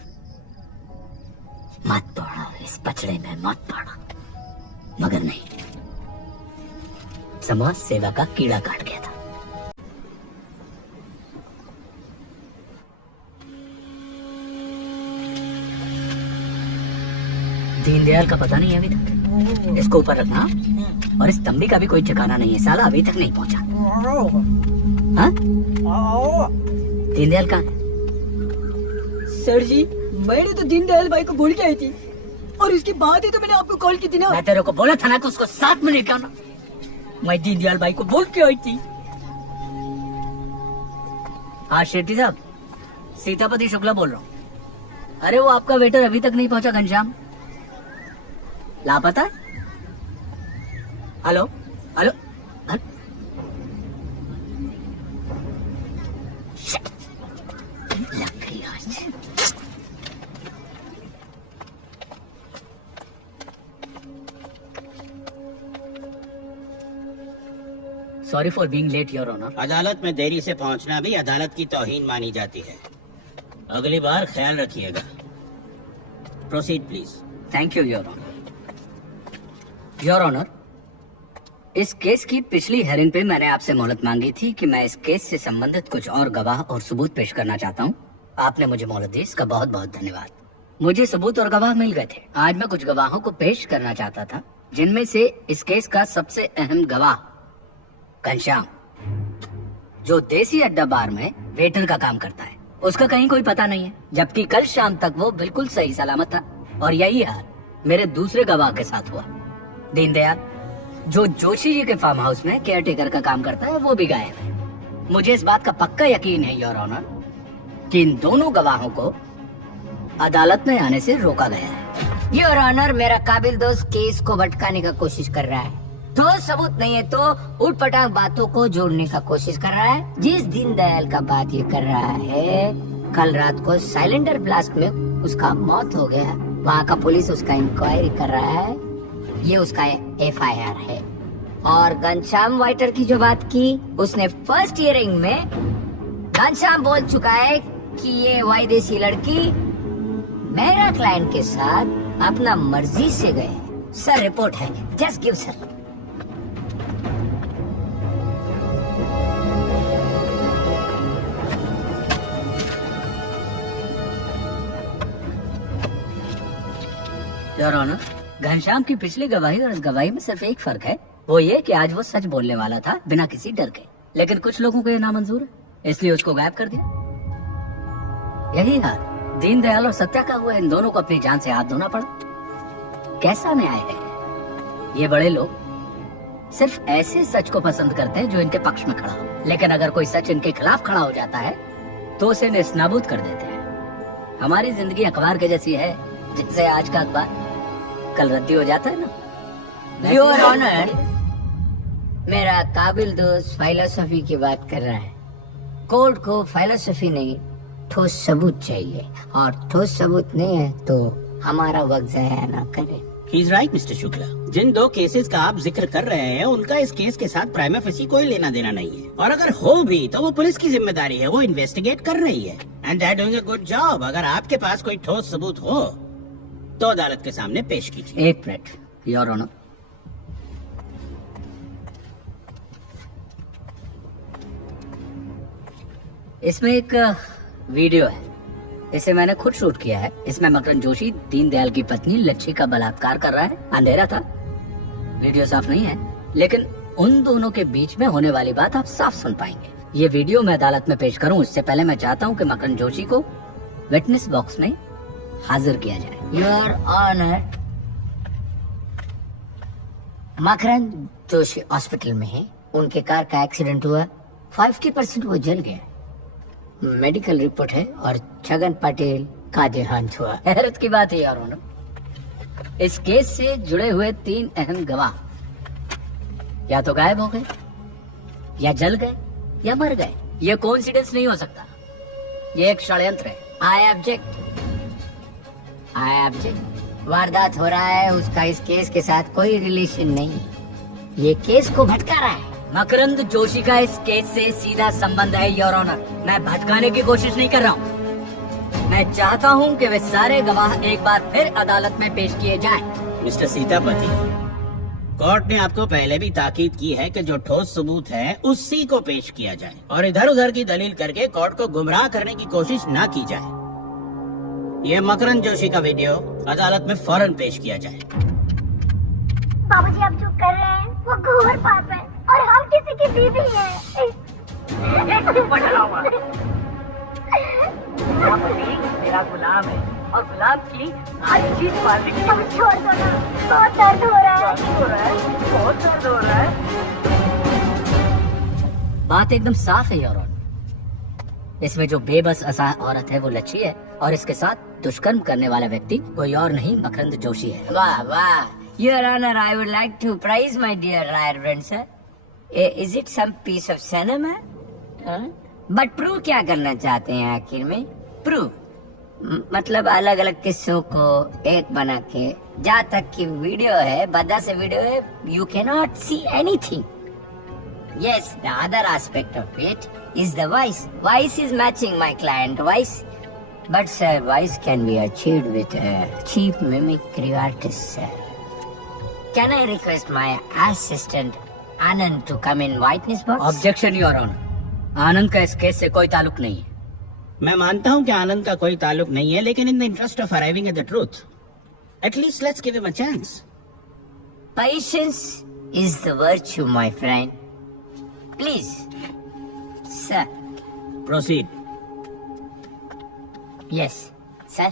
मत पढ़ो इस पचड़े में, मत पढ़ो, मगर नहीं, समाज सेवा का कीड़ा काट गया था। दीनदयाल का पता नहीं है अभी तक। इसको ऊपर रखना, और इस तंबी का भी कोई ठिकाना नहीं है, साला अभी तक नहीं पहुंचा। हाँ? दीनदयाल कहाँ? सर जी, मैंने तो दीनदयाल भाई को बोल के आई थी, और इसके बाद ही तो मैंने आपको कॉल की थी ना। मैं तेरे को बोला था ना कि उसको साथ में लेकर आना। मैं दीनदयाल भाई को बोल के आई थी। हाँ शेट्टी साहब, सीतापति शुक्ला बोल रहा हूँ। अरे वो आपका वेटर अभी तक नहीं पहुंचा घनश्याम, लापता है। हेलो हेलो, लग गई आज। Sorry for being late your honour. अदालत में देरी से पहुंचना भी अदालत की तौहीन मानी जाती है। अगली बार ख्याल रखिएगा। Proceed please. Thank you your honour. Your honour, इस केस की पिछली हेयरिंग पे मैंने आपसे मोहलत मांगी थी कि मैं इस केस से संबंधित कुछ और गवाह और सबूत पेश करना चाहता हूँ। आपने मुझे मोहलत दी, इसका बहुत बहुत धन्यवाद। मुझे सबूत और गवाह मिल गए थे। आज मैं कुछ गवाहों को पेश करना चाहता था, जिनमें से इस केस का सबसे अहम गवाह घनश्याम, जो देसी अड्डा बार में वेटर का काम करता है। उसका कहीं कोई पता नहीं है, जबकि कल शाम तक वो बिल्कुल सही सलामत था। और यही हाल मेरे दूसरे गवाह के साथ हुआ, दीनदयाल, जो जोशी जी के फार्म हाउस में केयरटेकर का काम करता है, वो भी गायब है। मुझे इस बात का पक्का यकीन है योर ऑनर कि इन दोनों गवाहों को अदालत में आने से रोका गया है। योर ऑनर, मेरा काबिल दोस्त केस को भटकाने का कोशिश कर रहा है। तो सबूत नहीं है तो उठ पटांग बातों को जोड़ने का कोशिश कर रहा है। जिस दीनदयाल का बात ये कर रहा है, कल रात को साइलेंडर ब्लास्ट में उसका मौत हो गया। वहाँ का पुलिस उसका इंक्वायरी कर रहा है, ये उसका FIR है। और घनश्याम वाइटर की जो बात की, उसने फर्स्ट हियरिंग में घनश्याम बोल चुका है कि ये वायदेसी लड़की मेरा क्लाइंट के साथ अपना मर्जी से गए। सर रिपोर्ट है, just give sir. Your honour, Ghanshyam की पिछली गवाही और इस गवाही में सिर्फ एक फर्क है, वो ये कि आज वो सच बोलने वाला था बिना किसी डर के। लेकिन कुछ लोगों को ये नामंजूर है, इसलिए उसको गायब कर दिया। यही हाल दीनदयाल और सत्या का हुआ, इन दोनों को अपनी जान से हाथ धोना पड़ा। कैसा न्याय है? ये बड़े लोग सिर्फ ऐसे सच को पसंद करते हैं जो इनके पक्ष में खड़ा हो, लेकिन अगर कोई सच इनके खिलाफ खड़ा हो जाता है तो उसे नेस्तनाबूद कर देते हैं। हमारी जिंदगी अखबार के जैसी है, जैसे आज का अखबार कल रद्दी हो जाता है ना। योर ऑनर, मेरा काबिल दोस्त फिलोसफी की बात कर रहा है। कोर्ट को फिलोसफी नहीं, ठोस सबूत चाहिए, और ठोस सबूत नहीं है तो हमारा वक्त जाया ना करे। He's right, mister Shukla. जिन 2 केसेस का आप जिक्र कर रहे हैं उनका इस केस के साथ प्राइमा फेसी कोई लेना देना नहीं है, और अगर हो भी तो वो पुलिस की जिम्मेदारी है, वो इन्वेस्टिगेट कर रही है and they are doing a good job. अगर आपके पास कोई ठोस सबूत हो तो अदालत के सामने पेश कीजिए। एक मिनट, योर ऑनर। इसमें एक वीडियो है, इसे मैंने खुद शूट किया है। इसमें मकरन जोशी दीनदयाल की पत्नी लच्छी का बलात्कार कर रहा है। अंधेरा था, वीडियो साफ नहीं है, लेकिन उन दोनों के बीच में होने वाली बात आप साफ सुन पाएंगे। ये वीडियो मैं अदालत में पेश करूं उससे पहले मैं चाहता हूं कि मकरन जोशी को विटनेस बॉक्स में हाजिर किया जाए। Your honour, Makarand Joshi hospital में है, उनके कार का एक्सीडेंट हुआ, 50% वो जल गया, मेडिकल रिपोर्ट है, और छगन पटेल का देहांत हुआ। हैरत की बात है योर ऑनर, इस केस से जुड़े हुए 3 अहम गवाह या तो गायब हो गए, या जल गए, या मर गए। ये कोइंसिडेंस नहीं हो सकता, ये एक षड्यंत्र है। I object. वारदात हो रहा है, उसका इस केस के साथ कोई रिलेशन नहीं है, ये केस को भटका रहा है। मकरंद जोशी का इस केस से सीधा संबंध है योर ऑनर। मैं भटकाने की कोशिश नहीं कर रहा हूँ, मैं चाहता हूँ कि वे सारे गवाह एक बार फिर अदालत में पेश किए जाएं। मिस्टर सीतापति, कोर्ट ने आपको पहले भी ताकीद की है कि जो ठोस सबूत है उसी को पेश किया जाए, और इधर उधर की दलील करके कोर्ट को गुमराह करने की कोशिश ना की जाए। ये मकरन जोशी का वीडियो अदालत में फौरन पेश किया जाए। बाबूजी आप जो कर रहे हैं वो घोर पाप है, और हम किसी की बीवी हैं। मेरा गुलाम है, और गुलाम की हर चीज मारने की अब छोड़ दो ना, बहुत दर्द हो रहा है। बहुत दर्द हो रहा है। बात एकदम साफ है योर ऑनर, इसमें जो बेबस असहाय औरत है वो लच्छी है, और इसके साथ दुष्कर्म करने वाला व्यक्ति कोई और नहीं मकरंद जोशी है। वाह वाह, your honour, I would like to praise my dear reverend sir. Is it some piece of cinema? But prove क्या करना चाहते हैं आखिर में? प्रूव मतलब अलग अलग किस्सों को एक बना के, जहाँ तक की वीडियो है, बदा से वीडियो है, you can not see anything. Yes, the other aspect of it is the voice. Voice is matching my client voice. But sir, voice can be achieved with a cheap mimicry artist, sir. Can I request my assistant Anand to come in witness box? Objection your honour, Anand का इस case से कोई ताल्लुक नहीं है। मैं मानता हूँ कि आनंद का कोई ताल्लुक नहीं है, लेकिन in the interest of arriving at the truth, at least let's give him a chance. Patience is the virtue, my friend. Please, sir. Proceed. Yes, sir.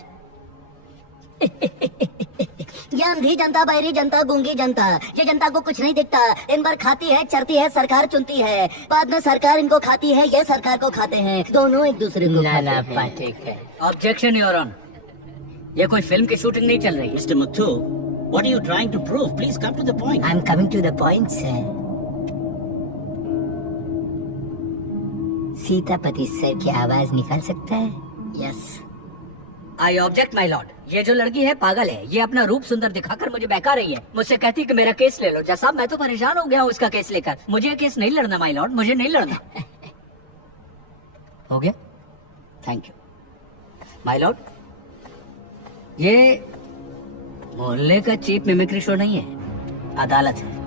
ये अंधी जनता, बहरी जनता, गूंगी जनता, ये जनता को कुछ नहीं दिखता। इन बार खाती है, चरती है, सरकार चुनती है, बाद में सरकार इनको खाती है, ये सरकार को खाते हैं, दोनों एक दूसरे को नाना खाते हैं। पाटेकर. ऑब्जेक्शन योर ऑनर, ये कोई फिल्म की शूटिंग नहीं चल रही है। Mister Muthu, what are you trying to prove? Please come to the point. I'm coming to the point, sir. Sitapati sir की आवाज निकाल सकता है? Yes. I object my lord, ये जो लड़की है पागल है, ये अपना रूप सुंदर दिखाकर मुझे बहका रही है। मुझसे कहती कि मेरा केस ले लो। जज साहब, मैं तो परेशान हो गया हूँ इसका केस लेकर। मुझे ये केस नहीं लड़ना माय लॉर्ड, मुझे नहीं लड़ना। हो गया, थैंक यू माय लॉर्ड। ये मोहल्ले का चीप मिमिक्री शो नहीं है, अदालत है,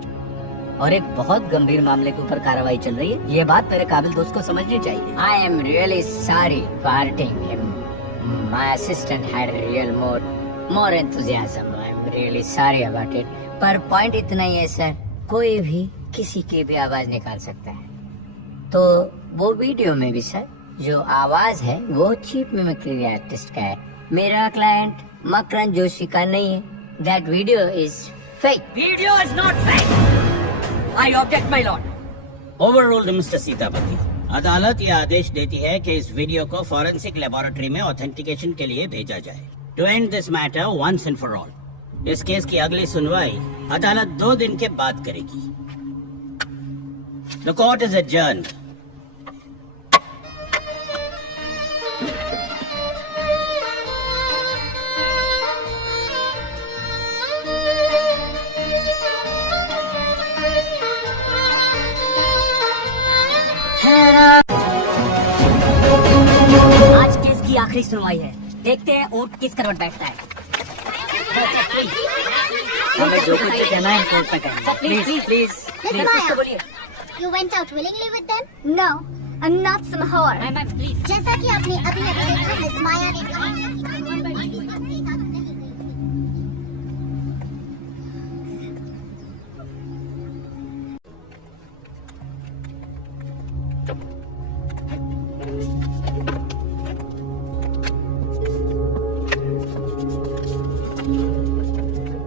और एक बहुत गंभीर मामले के ऊपर कार्रवाई चल रही है। ये बात मेरे काबिल दोस्त को समझनी चाहिए। I am really sorry for hurting him. My assistant had a real more enthusiasm. I am really sorry about it. पर पॉइंट इतना ही है सर, कोई भी किसी की भी आवाज निकाल सकता है। तो वो वीडियो में भी सर जो आवाज है वो चीप मिमिक्री आर्टिस्ट का है, मेरा क्लाइंट मकरन जोशी का नहीं है। That video is fake. Video is not fake. I object my lord. Overruled mister Sitapati. अदालत यह आदेश देती है कि इस वीडियो को फॉरेंसिक लेबोरेटरी में ऑथेंटिकेशन के लिए भेजा जाए। To end this matter once and for all. इस केस की अगली सुनवाई अदालत 2 दिन के बाद करेगी। The court is adjourned. आज केस की आखिरी सुनवाई है। देखते हैं ऊंट किस करवट बैठता है। हमें जो कुछ भी कहना है कोर्ट में कहना है। प्लीज प्लीज Miss Maya, बोलिए। you went out willingly with them? No, I'm not some whore. Ma'am please. जैसा कि आपने अभी अभी देखा, मिस माया ने कहा कि बहुत बड़ी सी सबके साथ नहीं गई।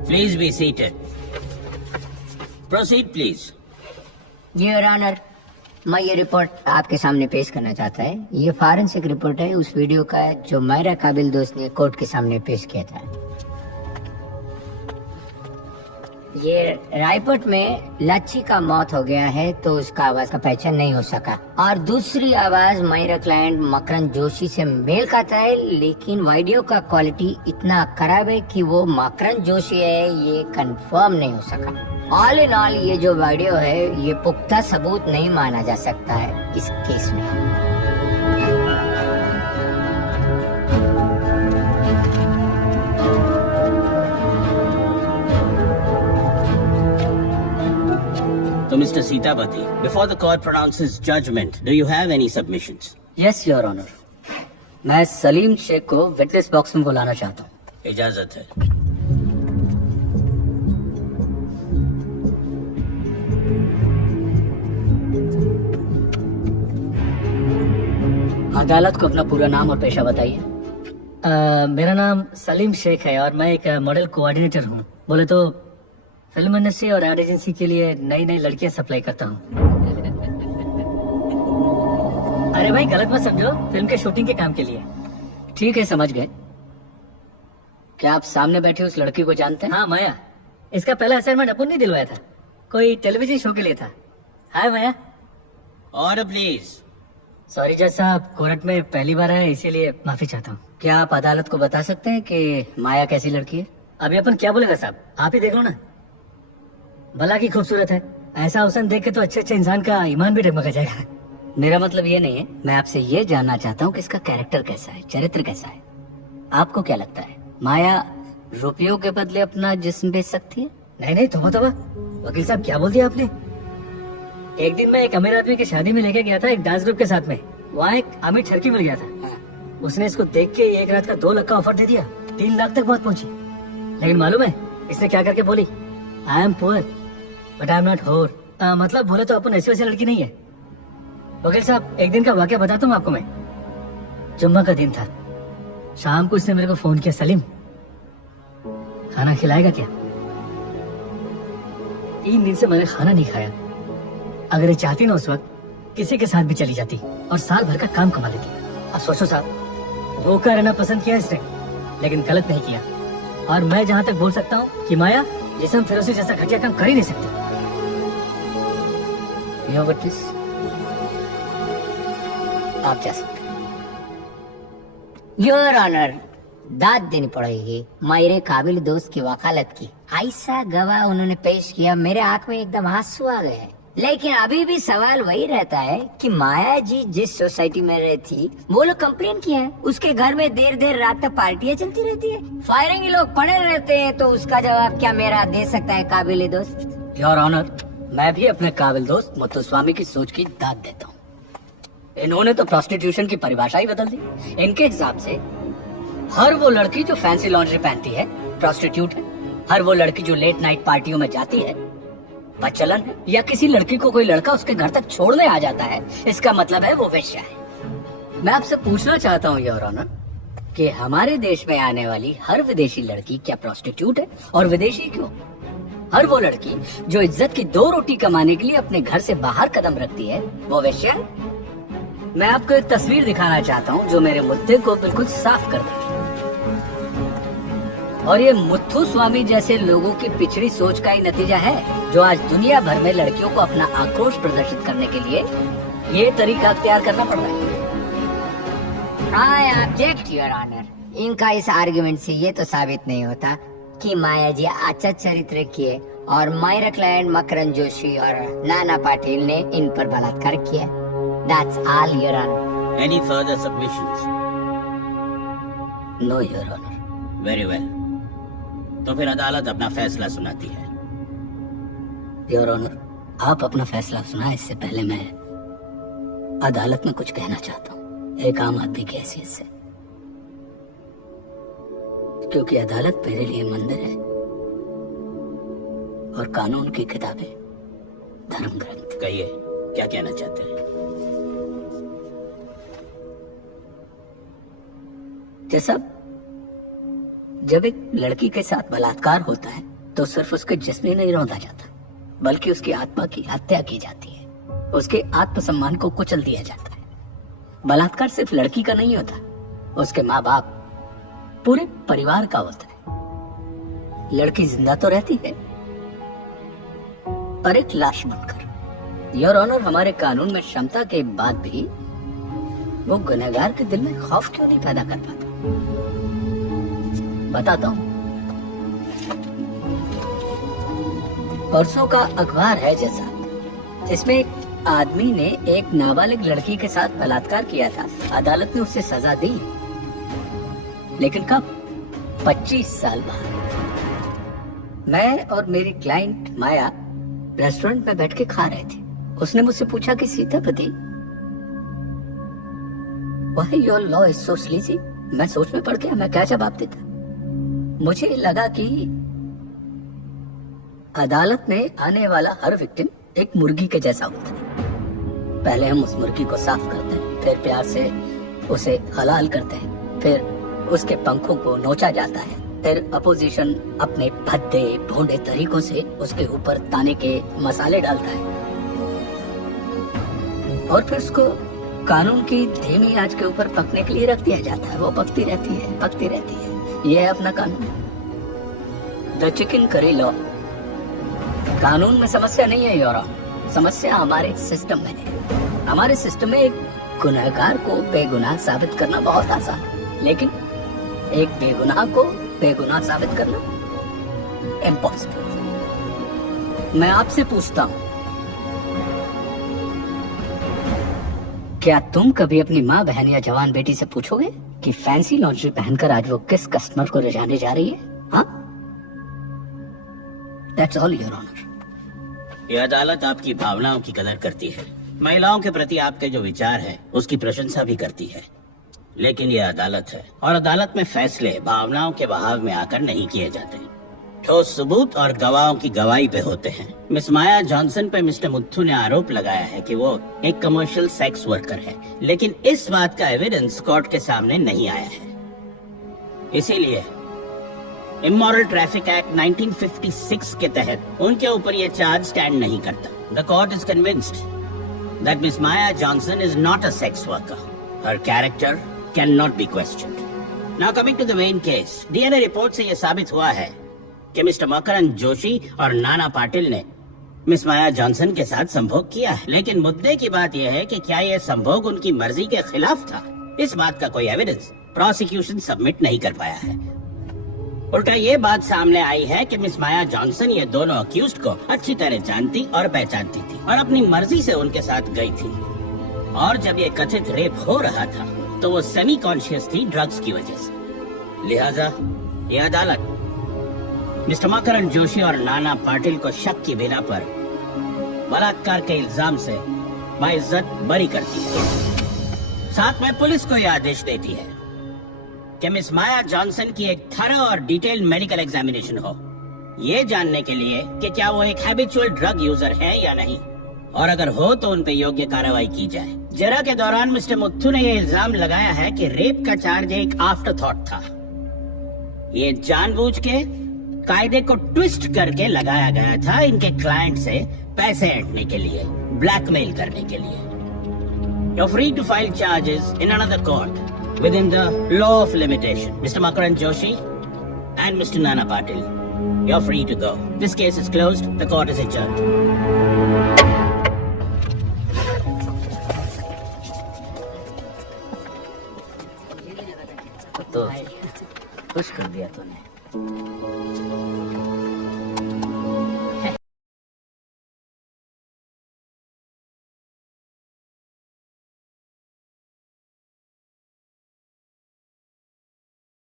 Please be seated. Proceed, please. Your honour, मैं ये रिपोर्ट आपके सामने पेश करना चाहता है। ये फॉरेंसिक रिपोर्ट है उस वीडियो का जो मेरा काबिल दोस्त ने कोर्ट के सामने पेश किया था। ये रिपोर्ट में लच्छी का मौत हो गया है तो उसका आवाज का पहचान नहीं हो सका, और दूसरी आवाज मेरा क्लाइंट मकरन जोशी से मेल खाता है, लेकिन वीडियो का क्वालिटी इतना खराब है कि वो मकरन जोशी है ये कंफर्म नहीं हो सका। ऑल इन ऑल ये जो वीडियो है ये पुख्ता सबूत नहीं माना जा सकता है इस केस में। So, Mr. Sitapati, before the court pronounces judgment, do you have any submissions? Yes your honour. मैं सलीम शेख को विटनेस बॉक्स में बुलाना चाहता हूँ। इजाजत है। अदालत को अपना पूरा नाम और पेशा बताइए। मेरा नाम सलीम शेख है और मैं एक मॉडल कोऑर्डिनेटर हूँ। बोले तो फिल्म इंडस्ट्री और एड एजेंसी के लिए नई नई लड़कियां सप्लाई करता हूँ। अरे भाई गलत मत समझो, फिल्म के शूटिंग के काम के लिए। ठीक है समझ गए। क्या आप सामने बैठे उस लड़की को जानते हैं? हाँ माया। इसका पहला असाइनमेंट अपन ने दिलवाया था, कोई टेलीविजन शो के लिए था। हाय माया। Order, please. सॉरी जज साहब, कोर्ट में पहली बार आया इसीलिए माफी चाहता हूँ। क्या आप अदालत को बता सकते हैं कि माया कैसी लड़की है? अभी अपन क्या बोलेगा साहब, आप ही देख लो ना। भला की खूबसूरत है, ऐसा हुस्न देख के तो अच्छे अच्छे इंसान का ईमान भी डगमगा जाएगा। मेरा मतलब ये नहीं है, मैं आपसे ये जानना चाहता हूँ कि इसका कैरेक्टर कैसा है, चरित्र कैसा है। आपको क्या लगता है माया रुपयों के बदले अपना जिस्म बेच सकती है? नहीं नहीं, तोबा वकील साहब क्या बोल दिया आपने। एक दिन मैं एक अमीर आदमी की शादी में लेके गया था एक डांस ग्रुप के साथ में। वहाँ एक अमीर ठरकी मिल गया था। उसने इसको देख के एक रात का 2 लाख का ऑफर दे दिया। 3 लाख तक बात पहुंची। लेकिन मालूम है इसने क्या करके बोली, I am poor but I am not होर। मतलब बोले तो अपन ऐसी वैसी लड़की नहीं है। वकील साहब एक दिन का वाकया बताता हूँ आपको मैं। जुम्मा का दिन था, शाम को इसने मेरे को फोन किया, सलीम खाना खिलाएगा क्या? 3 दिन से मैंने खाना नहीं खाया। अगर ये चाहती ना उस वक्त किसी के साथ भी चली जाती और साल भर का काम कमा लेती। अब सोचो साहब, धोखा रहना पसंद किया इसने, लेकिन गलत नहीं किया। और मैं जहाँ तक बोल सकता हूँ कि माया जिसम फिरोजी जैसा घटिया काम कर ही नहीं सकती। Your witness, आप जा सकते हैं। योर ऑनर, दाद देनी पड़ेगी मेरे काबिल दोस्त की वकालत की। ऐसा गवाह उन्होंने पेश किया, मेरे आंख में एकदम आंसू आ गए। लेकिन अभी भी सवाल वही रहता है कि माया जी जिस सोसाइटी में रहती वो लोग कंप्लेन किया है उसके घर में देर देर रात तक पार्टियां चलती रहती है, फायरिंग लोग पड़े रहते हैं, तो उसका जवाब क्या मेरा दे सकता है काबिल दोस्त? योर ऑनर, मैं भी अपने काबिल दोस्त मुत्तुस्वामी की सोच की दाद देता हूँ। इन्होंने तो प्रोस्टिट्यूशन की परिभाषा ही बदल दी। इनके हिसाब से हर वो लड़की जो फैंसी लॉन्ड्री पहनती है प्रोस्टिट्यूट है, हर वो लड़की जो लेट नाइट पार्टियों में जाती है बच्चलन है, या किसी लड़की को कोई लड़का उसके घर तक छोड़ने आ जाता है, इसका मतलब है वो वेश्या है। मैं आपसे पूछना चाहता हूँ योर ऑनर कि हमारे देश में आने वाली हर विदेशी लड़की क्या प्रोस्टिट्यूट है, और विदेशी क्यों? हर वो लड़की जो इज्जत की 2 रोटी कमाने के लिए अपने घर से बाहर कदम रखती है वो वेश्या है? मैं आपको एक तस्वीर दिखाना चाहता हूँ जो मेरे मुद्दे को बिल्कुल साफ कर देगी। और ये मुथ्थू स्वामी जैसे लोगों की पिछड़ी सोच का ही नतीजा है जो आज दुनिया भर में लड़कियों को अपना आक्रोश प्रदर्शित करने के लिए ये तरीका अख्तियार करना पड़ रहा है। I object your honour. इनका इस आर्गुमेंट से ये तो साबित नहीं होता कि माया जी अच्छा चरित्र की है और मायरा क्लाइंट मकरन जोशी और नाना पाटिल ने इन पर बलात्कार किया। That's all, Your Honor. Any further submissions? No your honour. Very well. तो फिर अदालत अपना फैसला सुनाती है। योर ऑनर, आप अपना फैसला सुनाए इससे पहले मैं अदालत में कुछ कहना चाहता हूँ, एक आम आदमी की हैसियत से, क्योंकि अदालत मेरे लिए मंदिर है और कानून की किताबें धर्म ग्रंथ। कहिए, क्या कहना चाहते हैं? जैसा जब एक लड़की के साथ बलात्कार होता है तो सिर्फ उसके जिस्म ही नहीं रौंदा जाता, बल्कि उसकी आत्मा की हत्या की जाती है, उसके आत्मसम्मान को कुचल दिया जाता है। बलात्कार सिर्फ लड़की का नहीं होता, उसके माँ बाप, पूरे परिवार का होता है। लड़की जिंदा तो रहती है पर एक लाश बनकर। योर ऑनर, हमारे कानून में क्षमता के बाद भी वो गुनहगार के दिल में खौफ क्यों नहीं पैदा कर पाता? बताता हूं। परसों का अखबार है जैसा, जिसमें एक आदमी ने एक नाबालिग लड़की के साथ बलात्कार किया था। अदालत ने उसे सजा दी, लेकिन कब? 25 साल बाद। मैं और मेरी क्लाइंट माया रेस्टोरेंट में बैठ के खा रहे थे। उसने मुझसे पूछा कि Sitapati, Why your law is so sleazy? मैं सोच में पड़ गया, मैं क्या जवाब देता। मुझे लगा कि अदालत में आने वाला हर विक्टिम एक मुर्गी के जैसा होता है। पहले हम उस मुर्गी को साफ करते हैं, फिर प्यार से उसे हलाल करते हैं, फिर उसके पंखों को नोचा जाता है, फिर अपोजिशन अपने भद्दे भोंडे तरीकों से उसके ऊपर ताने के मसाले डालता है और फिर उसको कानून की धीमी आंच के ऊपर पकने के लिए रख दिया जाता है। वो पकती रहती है, पकती रहती है। ये है अपना कानून, द चिकन करी लॉ। कानून में समस्या नहीं है योर ऑनर, समस्या हमारे सिस्टम में है। हमारे सिस्टम में एक गुनहगार को बेगुनाह साबित करना बहुत आसान है, लेकिन एक बेगुनाह को बेगुनाह साबित करना इम्पॉसिबल। मैं आपसे पूछता हूँ, क्या तुम कभी अपनी माँ, बहन या जवान बेटी से पूछोगे कि फैंसी लॉन्ड्री पहनकर आज वो किस कस्टमर को रिझाने जा रही है? हाँ, दैट्स ऑल योर ऑनर। ये अदालत आपकी भावनाओं की कदर करती है, महिलाओं के प्रति आपके जो विचार है उसकी प्रशंसा भी करती है, लेकिन ये अदालत है और अदालत में फैसले भावनाओं के बहाव में आकर नहीं किए जाते, ठोस सबूत और गवाहों की गवाही पे होते हैं। मिस माया जॉनसन पे मिस्टर मुथ्थू ने आरोप लगाया है कि वो एक कमर्शियल सेक्स वर्कर है, लेकिन इस बात का एविडेंस कोर्ट के सामने नहीं आया है। इसीलिए इमोरल ट्रैफिक एक्ट 1956 के तहत उनके ऊपर ये चार्ज स्टैंड नहीं करता। The court is convinced that miss Maya Johnson is not a sex worker. Her character can not be questioned. Now coming to the main case, DNA report से यह साबित हुआ है कि मिस्टर मकरन जोशी और नाना पाटिल ने मिस माया जॉनसन के साथ संभोग किया है, लेकिन मुद्दे की बात यह है कि क्या यह संभोग उनकी मर्जी के खिलाफ था? इस बात का कोई एविडेंस प्रोसिक्यूशन सबमिट नहीं कर पाया है। उल्टा ये बात सामने आई है कि मिस माया जॉनसन ये दोनों अक्यूज्ड को अच्छी तरह जानती और पहचानती थी और अपनी मर्जी से उनके साथ गई थी, और जब ये कथित रेप हो रहा था तो वो सेमी कॉन्शियस थी ड्रग्स की वजह से। लिहाजा ये अदालत मिस्टर मकरन जोशी और नाना पाटिल को शक की बिना पर बलात्कार के इल्जाम से बाइज्जत बरी करती है। साथ में पुलिस को यह आदेश देती है कि मिस माया जॉनसन की एक थरो और डिटेल्ड मेडिकल एग्जामिनेशन हो, ये जानने के लिए कि क्या वो एक हैबिचुअल ड्रग यूजर है या नहीं। और अगर हो तो उन पे योग्य कार्रवाई की जाए। जरा के दौरान मिस्टर मुथ्थू ने ये इल्जाम लगाया है कि रेप का चार्ज एक आफ्टर थॉट था। ये जानबूझ के कायदे को ट्विस्ट करके लगाया गया था इनके क्लाइंट से पैसे ऐंठने के लिए, ब्लैकमेल करने के लिए। You're free to file charges in another court within the law of limitation. Mr. Makaran Joshi and Mr. Nana Patil, you're free to go. This case is closed. The court is adjourned. तो खुश कर दिया तूने।